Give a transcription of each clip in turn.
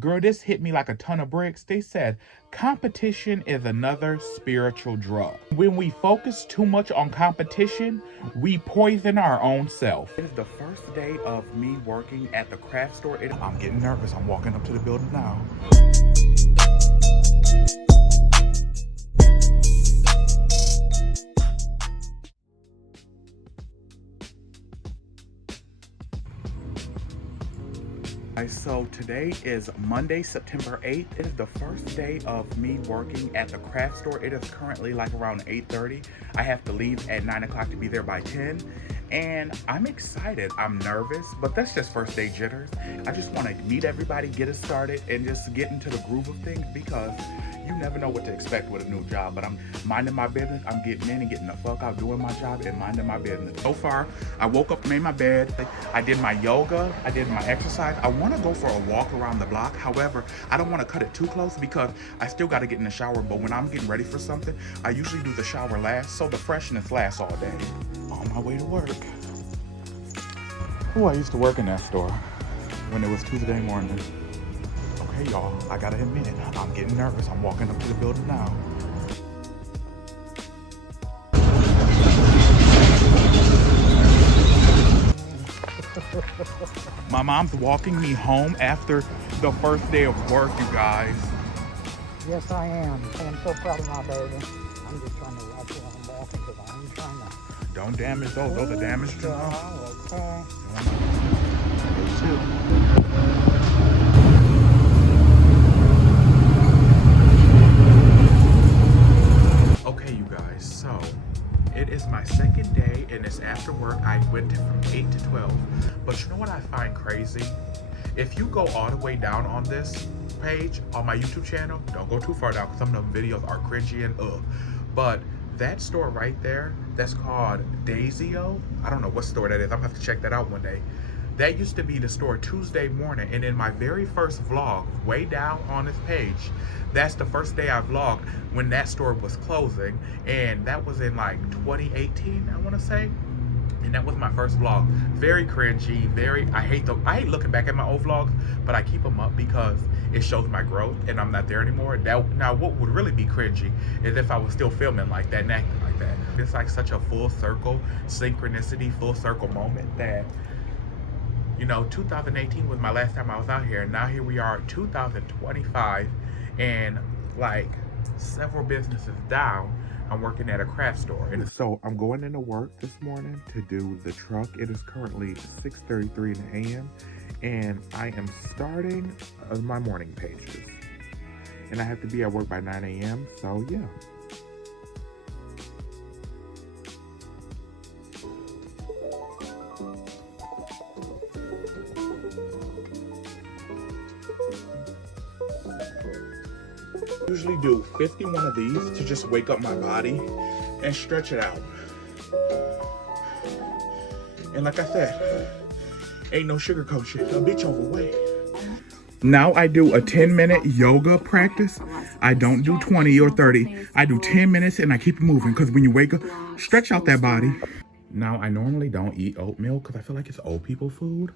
Girl, this hit me like a ton of bricks. They said competition is another spiritual drug. When we focus too much on competition, we poison our own self. It is the first day of me working at the craft store. I'm getting nervous. I'm walking up to the building now. So today is Monday, September 8th. It is the first day of me working at the craft store. It is currently like around 8:30. I have to leave at 9 o'clock to be there by 10. And I'm excited. I'm nervous, but that's just first day jitters. I just want to meet everybody, get it started, and just get into the groove of things because you never know what to expect with a new job. But I'm minding my business. I'm getting in and getting the fuck out, doing my job and minding my business. So far, I woke up, made my bed. I did my yoga. I did my exercise. I want to go for a walk around the block. However, I don't want to cut it too close because I still got to get in the shower. But when I'm getting ready for something, I usually do the shower last, so the freshness lasts all day. On my way to work. Oh, I used to work in that store when it was Tuesday morning. Okay, y'all, I gotta admit it. I'm getting nervous. I'm walking up to the building now. My mom's walking me home after the first day of work, you guys. Yes, I am. I'm so proud of my baby. I'm just trying to watch while I'm walking because I'm trying to... Don't damage those. Those are damaged. Okay. Okay, you guys, so it is my second day and it's after work. I went from 8 to 12. But you know what I find crazy? If you go all the way down on this page on my YouTube channel, don't go too far down because some of the videos are cringy and but that store right there, that's called Daisyo. I don't know what store that is. I'm gonna have to check that out one day. That used to be the store Tuesday morning, and in my very first vlog, way down on this page, that's the first day I vlogged when that store was closing, and that was in like 2018, I want to say. And that was my first vlog. Very cringy, I hate looking back at my old vlogs, but I keep them up because it shows my growth and I'm not there anymore. Now what would really be cringy is if I was still filming like that and acting like that. It's like such a full circle synchronicity, full circle moment that, you know, 2018 was my last time I was out here, and now here we are 2025 and like several businesses down. I'm working at a craft store. And so I'm going into work this morning to do the truck. It is currently 6:33 in the a.m. and I am starting my morning pages. And I have to be at work by 9 a.m. So yeah. Usually do 51 of these to just wake up my body and stretch it out. And like I said, ain't no sugarcoat shit. A bitch overweight. Now I do a 10-minute yoga practice. I don't do 20 or 30. I do 10 minutes and I keep moving because when you wake up, stretch out that body. Now I normally don't eat oatmeal because I feel like it's old people food,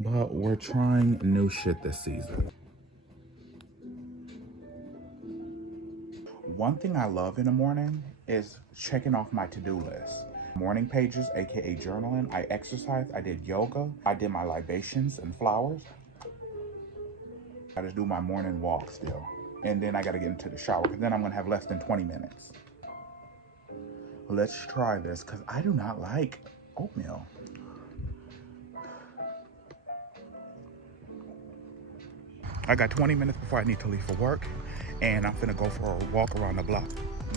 but we're trying new shit this season. One thing I love in the morning is checking off my to-do list. Morning pages, aka journaling. I exercised, I did yoga, I did my libations and flowers. I just do my morning walk still. And then I gotta get into the shower because then I'm gonna have less than 20 minutes. Let's try this because I do not like oatmeal. I got 20 minutes before I need to leave for work, and I'm finna go for a walk around the block.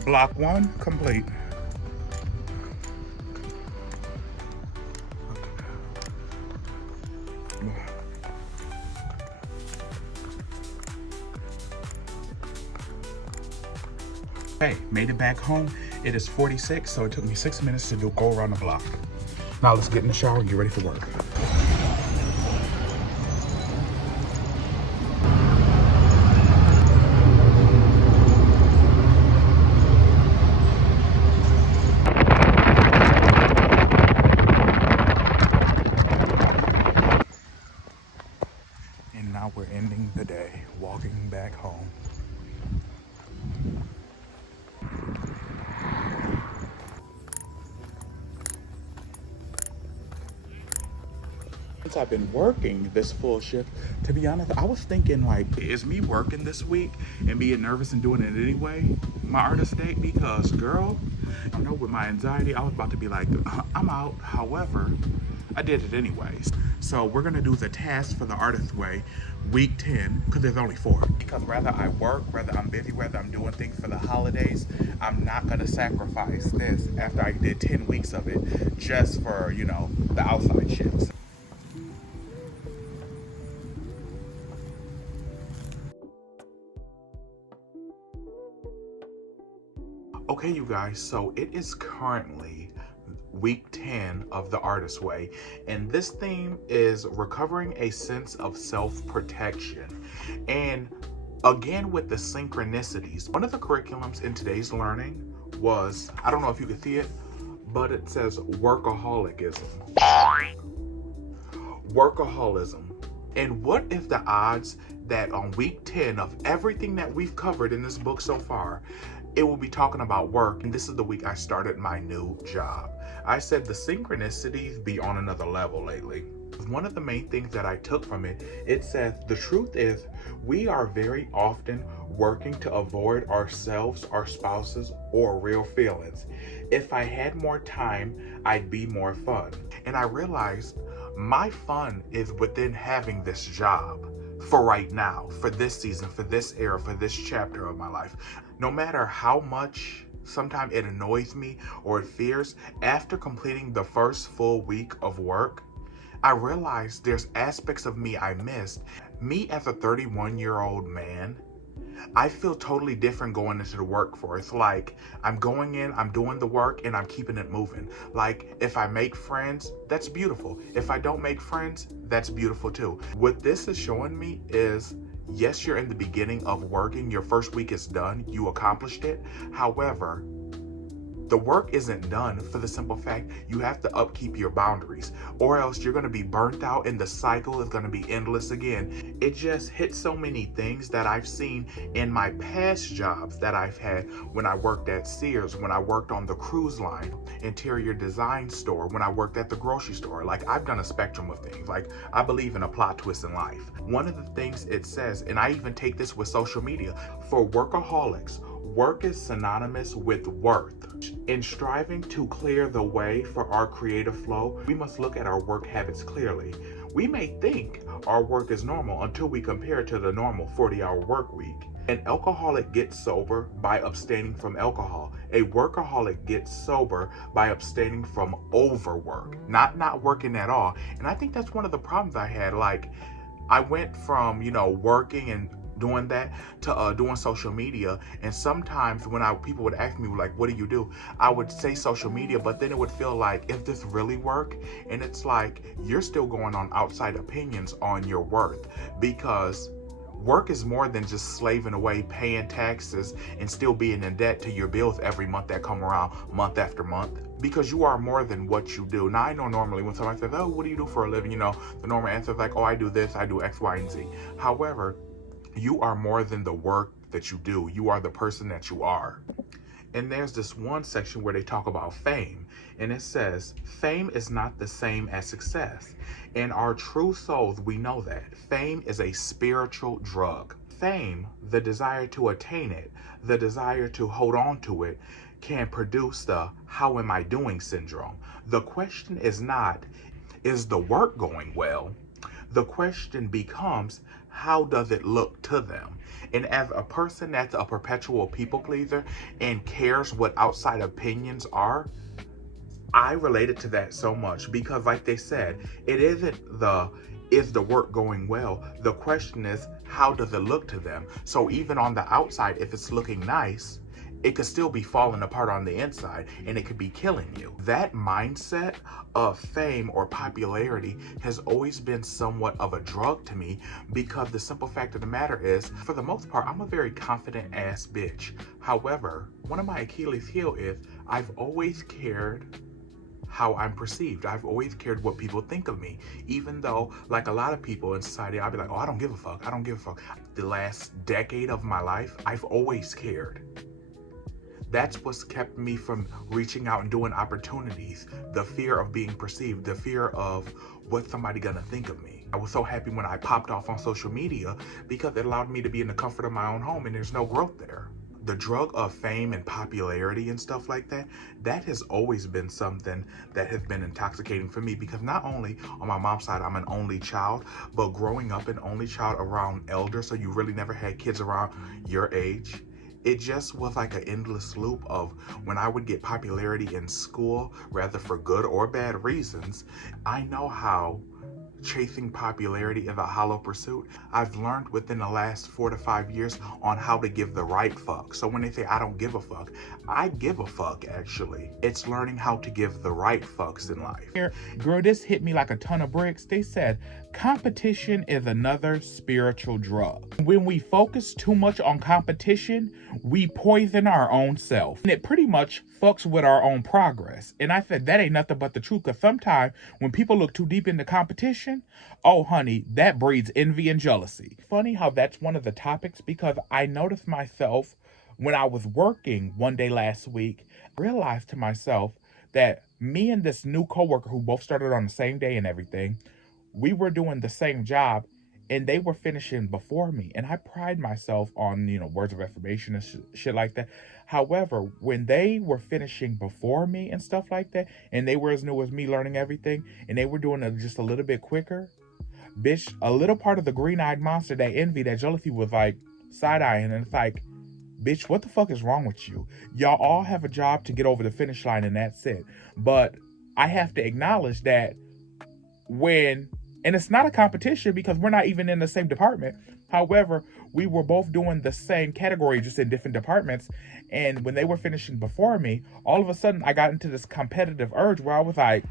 Block 1 complete. Hey, made it back home. It is 46, so it took me 6 minutes to go around the block. Now let's get in the shower and get ready for work. And now we're ending the day. Okay, walking back home. Since I've been working this full shift, to be honest, I was thinking like, is me working this week and being nervous and doing it anyway my artist date? Because girl, I know with my anxiety, I was about to be like, I'm out. However, I did it anyways. So we're gonna do the task for the artist way, week 10, because there's only 4. Because whether I work, whether I'm busy, whether I'm doing things for the holidays, I'm not gonna sacrifice this after I did 10 weeks of it just for, you know, the outside shifts. Okay, you guys, so it is currently week 10 of the Artist Way, and this theme is recovering a sense of self-protection. And again, with the synchronicities, one of the curriculums in today's learning was, I don't know if you can see it, but it says workaholicism. Workaholism. And what if the odds that on week 10 of everything that we've covered in this book so far, it will be talking about work. And this is the week I started my new job. I said the synchronicities be on another level lately. One of the main things that I took from it, it says the truth is we are very often working to avoid ourselves, our spouses, or real feelings. If I had more time, I'd be more fun. And I realized my fun is within having this job for right now, for this season, for this era, for this chapter of my life. No matter how much sometimes it annoys me or it fears, after completing the first full week of work, I realized there's aspects of me I missed. Me as a 31-year-old man, I feel totally different going into the workforce. Like, I'm going in, I'm doing the work, and I'm keeping it moving. Like, if I make friends, that's beautiful. If I don't make friends, that's beautiful too. What this is showing me is, yes, you're in the beginning of working. Your first week is done. You accomplished it. However, the work isn't done for the simple fact you have to upkeep your boundaries, or else you're going to be burnt out and the cycle is going to be endless again. It just hits so many things that I've seen in my past jobs that I've had when I worked at Sears, when I worked on the cruise line, interior design store, when I worked at the grocery store. Like, I've done a spectrum of things. Like, I believe in a plot twist in life. One of the things it says, and I even take this with social media, for workaholics, work is synonymous with worth. In striving to clear the way for our creative flow, we must look at our work habits clearly. We may think our work is normal until we compare it to the normal 40-hour work week. An alcoholic gets sober by abstaining from alcohol. A workaholic gets sober by abstaining from overwork, not working at all. And I think that's one of the problems I had. Like, I went from, you know, working and doing that to doing social media, and sometimes when people would ask me like, what do you do, I would say social media, but then it would feel like, is this really work? And it's like, you're still going on outside opinions on your worth, because work is more than just slaving away, paying taxes, and still being in debt to your bills every month that come around month after month. Because you are more than what you do. Now, I know normally when somebody says, oh, what do you do for a living? You know, the normal answer is like, oh, I do this, I do X, Y, and Z. However, you are more than the work that you do. You are the person that you are. And there's this one section where they talk about fame, and it says, fame is not the same as success. In our true souls, we know that. Fame is a spiritual drug. Fame, the desire to attain it, the desire to hold on to it, can produce the how am I doing syndrome. The question is not, is the work going well? The question becomes, how does it look to them? And as a person that's a perpetual people pleaser and cares what outside opinions are, I related to that so much, because like they said, it isn't is the work going well? The question is, how does it look to them? So even on the outside, if it's looking nice, it could still be falling apart on the inside, and it could be killing you. That mindset of fame or popularity has always been somewhat of a drug to me, because the simple fact of the matter is, for the most part, I'm a very confident ass bitch. However, one of my Achilles heel is I've always cared how I'm perceived. I've always cared what people think of me, even though, like a lot of people in society, I'll be like, oh, I don't give a fuck. I don't give a fuck. The last decade of my life, I've always cared. That's what's kept me from reaching out and doing opportunities. The fear of being perceived, the fear of what's somebody gonna think of me. I was so happy when I popped off on social media because it allowed me to be in the comfort of my own home and there's no growth there. The drug of fame and popularity and stuff like that, that has always been something that has been intoxicating for me, because not only on my mom's side, I'm an only child, but growing up an only child around elders, so you really never had kids around your age. It just was like an endless loop of when I would get popularity in school, rather for good or bad reasons. I know how chasing popularity is a hollow pursuit. I've learned within the last 4 to 5 years on how to give the right fuck. So when they say I don't give a fuck, I give a fuck actually. It's learning how to give the right fucks in life. Girl, this hit me like a ton of bricks. They said competition is another spiritual drug. When we focus too much on competition, we poison our own self. And it pretty much fucks with our own progress. And I said that ain't nothing but the truth, because sometimes when people look too deep into competition, oh honey, that breeds envy and jealousy. Funny how that's one of the topics, because I noticed myself when I was working one day last week, I realized to myself that me and this new coworker who both started on the same day and everything, we were doing the same job and they were finishing before me. And I pride myself on, words of affirmation and shit like that. However, when they were finishing before me and stuff like that, and they were as new as me learning everything, and they were doing it just a little bit quicker, bitch, a little part of the green-eyed monster, that envy, that jealousy was like side-eyeing, and it's like, bitch, what the fuck is wrong with you? Y'all all have a job to get over the finish line and that's it. But I have to acknowledge that and it's not a competition because we're not even in the same department. However, we were both doing the same category, just in different departments. And when they were finishing before me, all of a sudden I got into this competitive urge where I was like,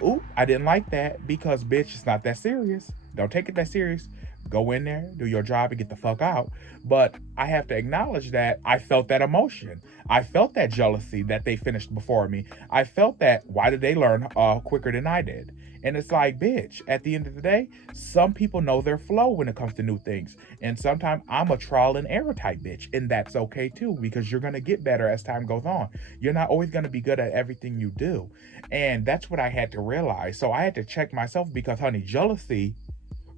ooh, I didn't like that, because bitch, it's not that serious. Don't take it that serious. Go in there, do your job, and get the fuck out. But I have to acknowledge that I felt that emotion. I felt that jealousy that they finished before me. I felt that, why did they learn quicker than I did? And it's like, bitch, at the end of the day, some people know their flow when it comes to new things. And sometimes I'm a trial and error type bitch. And that's okay too, because you're going to get better as time goes on. You're not always going to be good at everything you do. And that's what I had to realize. So I had to check myself, because, honey, jealousy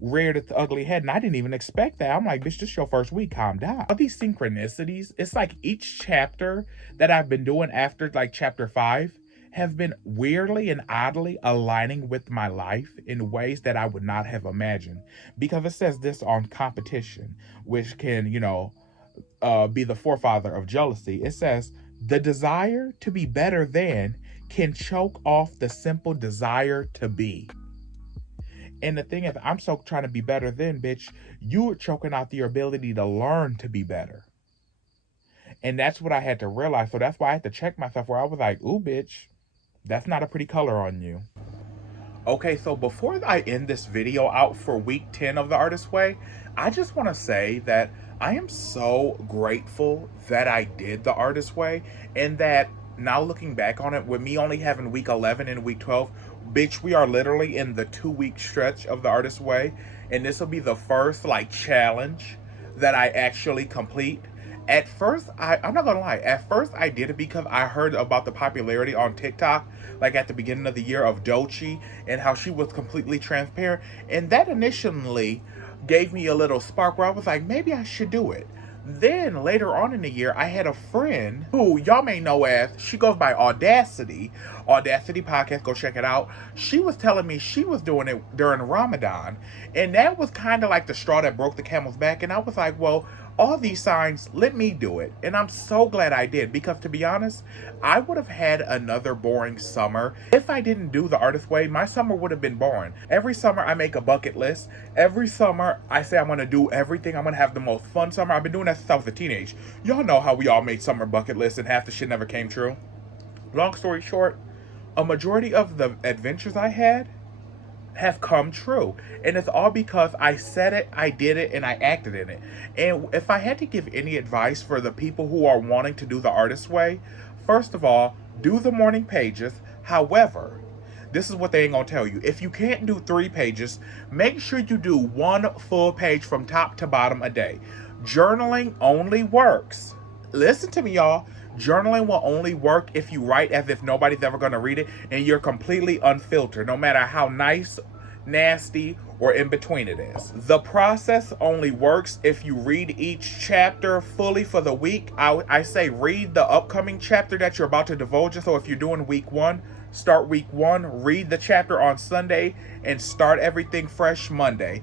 reared its ugly head, and I didn't even expect that. I'm like, bitch, this is your first week, calm down. All these synchronicities, it's like each chapter that I've been doing after like chapter 5 have been weirdly and oddly aligning with my life in ways that I would not have imagined. Because it says this on competition, which can, be the forefather of jealousy. It says, the desire to be better than can choke off the simple desire to be. And the thing is, I'm so trying to be better than, bitch, you are choking out your ability to learn to be better. And that's what I had to realize. So that's why I had to check myself, where I was like, ooh, bitch, that's not a pretty color on you. Okay, so before I end this video out for week 10 of The Artist Way, I just want to say that I am so grateful that I did The Artist Way, and that now looking back on it, with me only having week 11 and week 12, bitch, we are literally in the 2-week stretch of The Artist Way, and this will be the first challenge that I actually complete. At first, I'm not gonna lie, at first I did it because I heard about the popularity on TikTok, at the beginning of the year, of Doechii, and how she was completely transparent, and that initially gave me a little spark where I was like, maybe I should do it. Then later on in the year, I had a friend who y'all may know as, she goes by Audacity Podcast, go check it out. She was telling me she was doing it during Ramadan, and that was kind of like the straw that broke the camel's back. And I was like, well, all these signs, let me do it. And I'm so glad I did, because to be honest, I would have had another boring summer. If I didn't do The Artist Way, my summer would have been boring. Every summer I make a bucket list. Every summer I say I'm going to do everything. I'm going to have the most fun summer. I've been doing that since I was a teenage. Y'all know how we all made summer bucket lists and half the shit never came true. Long story short, a majority of the adventures I had have come true, and it's all because I said it, I did it, and I acted in it. And if I had to give any advice for the people who are wanting to do The Artist Way, first of all, Do the morning pages. However, this is what they ain't gonna tell you. If you can't do 3 pages, make sure you do 1 full page from top to bottom a day. Journaling only works. Listen to me, y'all. Journaling will only work if you write as if nobody's ever gonna read it and you're completely unfiltered, no matter how nice, nasty, or in between it is. The process only works if you read each chapter fully for the week. I say read the upcoming chapter that you're about to divulge in. So if you're doing week 1, start week 1, read the chapter on Sunday, and start everything fresh Monday.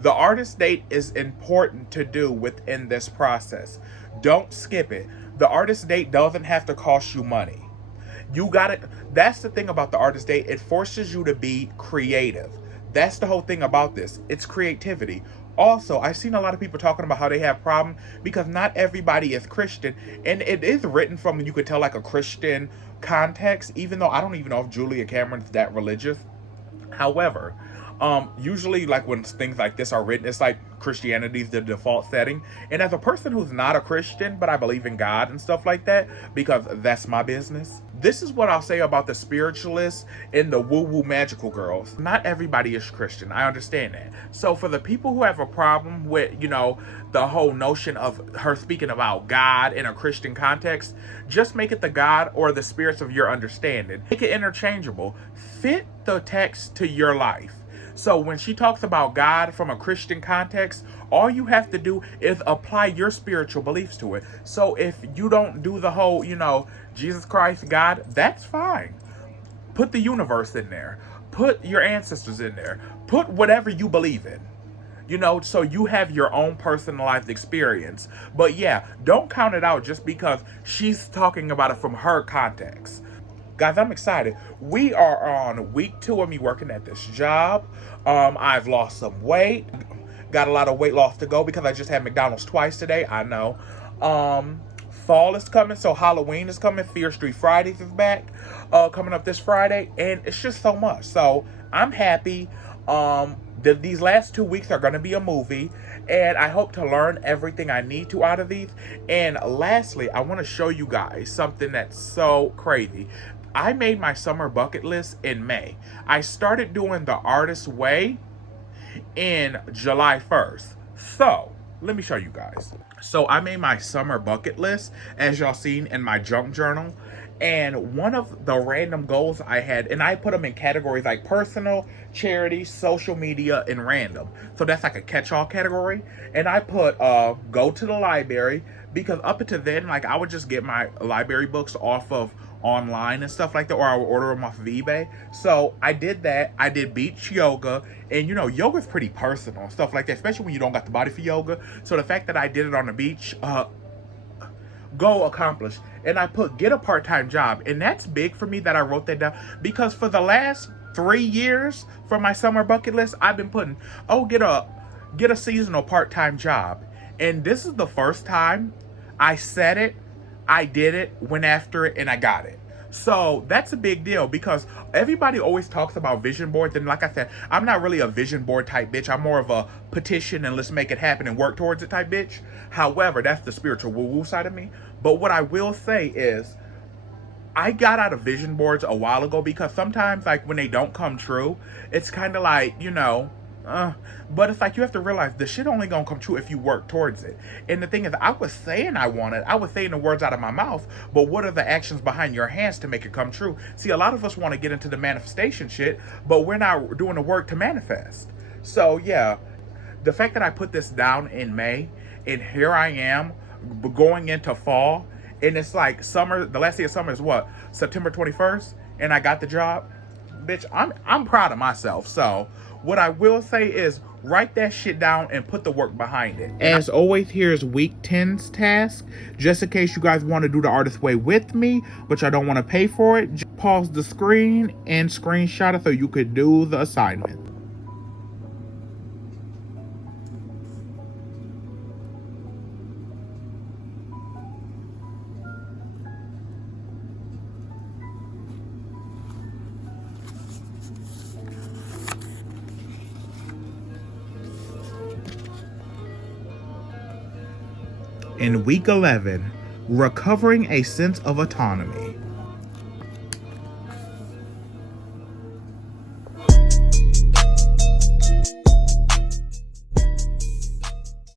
The artist date is important to do within this process. Don't skip it. The artist date doesn't have to cost you money. You got it. That's the thing about the artist date. It forces you to be creative. That's the whole thing about this. It's creativity. Also, I've seen a lot of people talking about how they have problems because not everybody is Christian. And it is written from, you could tell, like a Christian context, even though I don't even know if Julia Cameron's that religious. However, usually like when things like this are written, it's like Christianity's the default setting. And as a person who's not a Christian, but I believe in God and stuff like that, because that's my business, this is what I'll say about the spiritualists and the woo-woo magical girls. Not everybody is Christian. I understand that. So for the people who have a problem with, the whole notion of her speaking about God in a Christian context, just make it the God or the spirits of your understanding. Make it interchangeable. Fit the text to your life. So when she talks about God from a Christian context, all you have to do is apply your spiritual beliefs to it. So if you don't do the whole, Jesus Christ, God, that's fine. Put the universe in there. Put your ancestors in there. Put whatever you believe in. So you have your own personalized experience. But yeah, don't count it out just because she's talking about it from her context. Guys, I'm excited. We are on week 2 of me working at this job. I've lost some weight. Got a lot of weight loss to go because I just had McDonald's twice today. I know. Fall is coming, so Halloween is coming. Fear Street Fridays is back, coming up this Friday, and it's just so much. So I'm happy. These last 2 weeks are going to be a movie, and I hope to learn everything I need to out of these. And lastly, I want to show you guys something that's so crazy. I made my summer bucket list in May. I started doing the artist way in July 1st. So, let me show you guys. So, I made my summer bucket list, as y'all seen in my junk journal. And one of the random goals I had, and I put them in categories like personal, charity, social media, and random. So that's like a catch-all category. And I put go to the library, because up until then, like, I would just get my library books off of online and stuff like that, or I would order them off of eBay. So I did that. I did beach yoga, and yoga is pretty personal and stuff like that, especially when you don't got the body for yoga. So the fact that I did it on the beach, goal accomplished. And I put get a part-time job, and that's big for me that I wrote that down, because for the last 3 years for my summer bucket list, I've been putting, get a seasonal part-time job. And this is the first time I said it, I did it, went after it, and I got it. So that's a big deal, because everybody always talks about vision boards, and like I said, I'm not really a vision board type bitch. I'm more of a petition and let's make it happen and work towards it type bitch. However, that's the spiritual woo-woo side of me. But what I will say is, I got out of vision boards a while ago, because sometimes, like, when they don't come true, it's kind of like, but it's like you have to realize the shit only gonna come true if you work towards it. And the thing is, I was saying the words out of my mouth, but what are the actions behind your hands to make it come true? See, a lot of us want to get into the manifestation shit, but we're not doing the work to manifest. So yeah, the fact that I put this down in May, and here I am going into fall, and it's like summer, the last day of summer is what, September 21st, and I got the job. Bitch, I'm proud of myself. So what I will say is, write that shit down and put the work behind it. As always, here's week 10's task. Just in case you guys want to do the artist way with me, but y'all don't want to pay for it, just pause the screen and screenshot it so you could do the assignment. In week 11, recovering a sense of autonomy.